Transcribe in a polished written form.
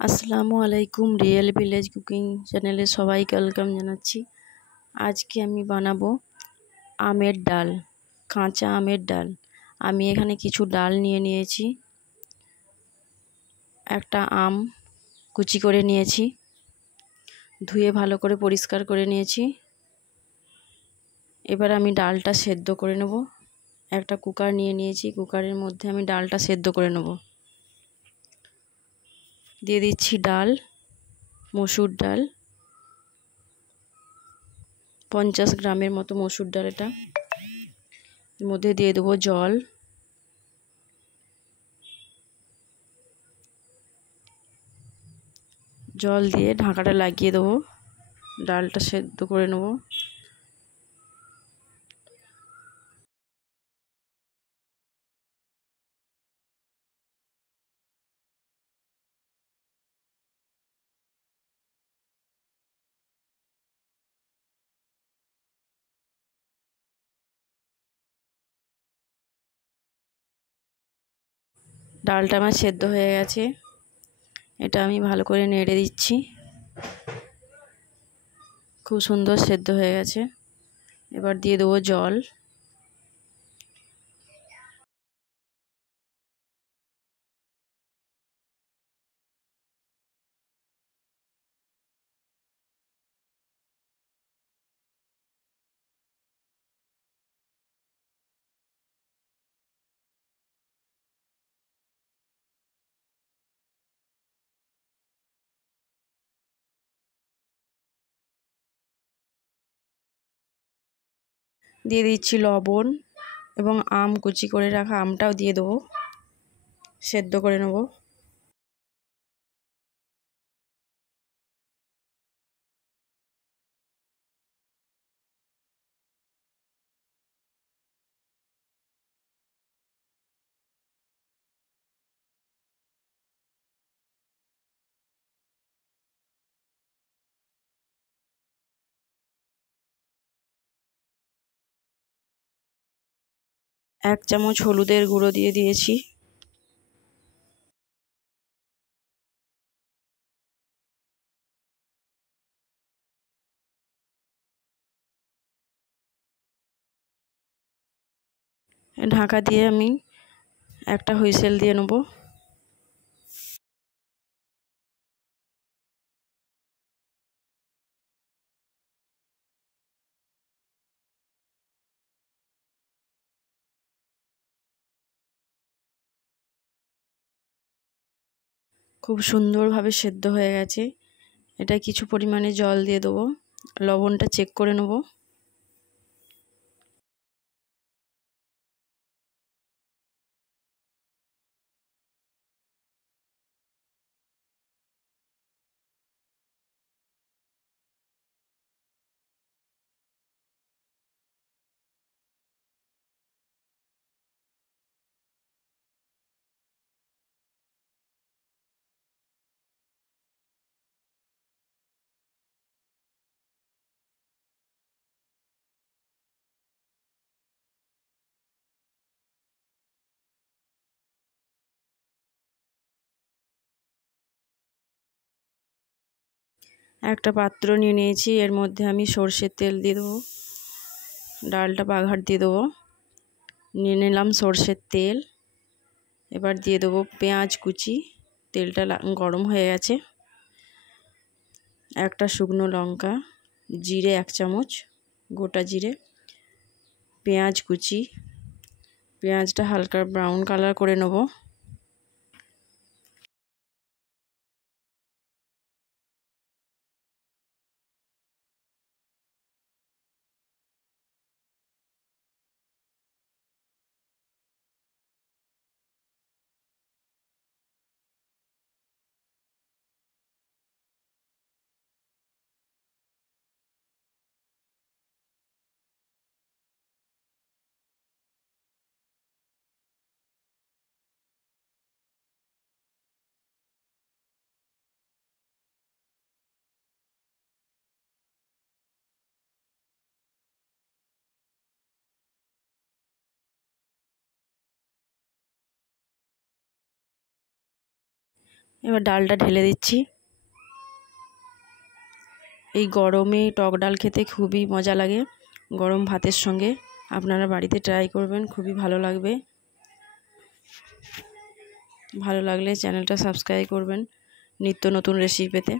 আসসালামু আলাইকুম। Real village cooking চ্যানেলে সবাইকে ওয়েলকাম জানাচ্ছি। আজকে আমি বানাবো আমের ডাল, কাঁচা আমের ডাল। আমি এখানে কিছু ডাল নিয়েছি। একটা আম কুচি করে নিয়েছি, ধুয়ে ভালো করে পরিষ্কার করে নিয়েছি। এবার আমি ডালটা সেদ্ধ করে নেব। একটা কুকার নিয়েছি, কুকারের মধ্যে আমি ডালটা সেদ্ধ করে নেব। দিয়ে দিচ্ছি ডাল, মসুর ডাল, 50 গ্রামের মতো মসুর ডাল। এটা এর মধ্যে দিয়ে দেবো জল, জল দিয়ে ঢাকাটা লাগিয়ে দেবো। ডালটা সেদ্ধ করে নেব। ডালটা আমার সেদ্ধ হয়ে গেছে, এটা আমি ভালো করে নেড়ে দিচ্ছি। খুব সুন্দর সেদ্ধ হয়ে গেছে। এবার দিয়ে দেবো জল, দিয়ে দিচ্ছি লবণ এবং আম কুচি করে রাখা আমটাও দিয়ে দেবো, সেদ্ধ করে নেব। এক চামচ হলুদের গুঁড়ো দিয়ে দিয়েছি। ঢাকা দিয়ে আমি একটা হুইসেল দিয়ে নেব। খুব সুন্দরভাবে সেদ্ধ হয়ে গেছে। এটা কিছু পরিমাণে জল দিয়ে দেবো, লবণটা চেক করে নেব। একটা পাত্র নিয়ে নিয়েছি, এর মধ্যে আমি সর্ষের তেল দিয়ে দেবো। ডালটা বাঘার দিয়ে দেবো। নিয়ে নিলাম সর্ষের তেল। এবার দিয়ে দেবো পেঁয়াজ কুচি। তেলটা গরম হয়ে গেছে। একটা শুকনো লঙ্কা, জিরে 1 চামচ, গোটা জিরে, পেঁয়াজ কুচি। পেঁয়াজটা হালকা ব্রাউন কালার করে নেব। এবার ডালটা ঢেলে দিচ্ছি। এই গরমে টক ডাল খেতে খুবই মজা লাগে, গরম ভাতের সঙ্গে। আপনারা বাড়িতে ট্রাই করবেন, খুবই ভালো লাগবে। ভালো লাগলে চ্যানেলটা সাবস্ক্রাইব করবেন নিত্য নতুন রেসিপি পেতে।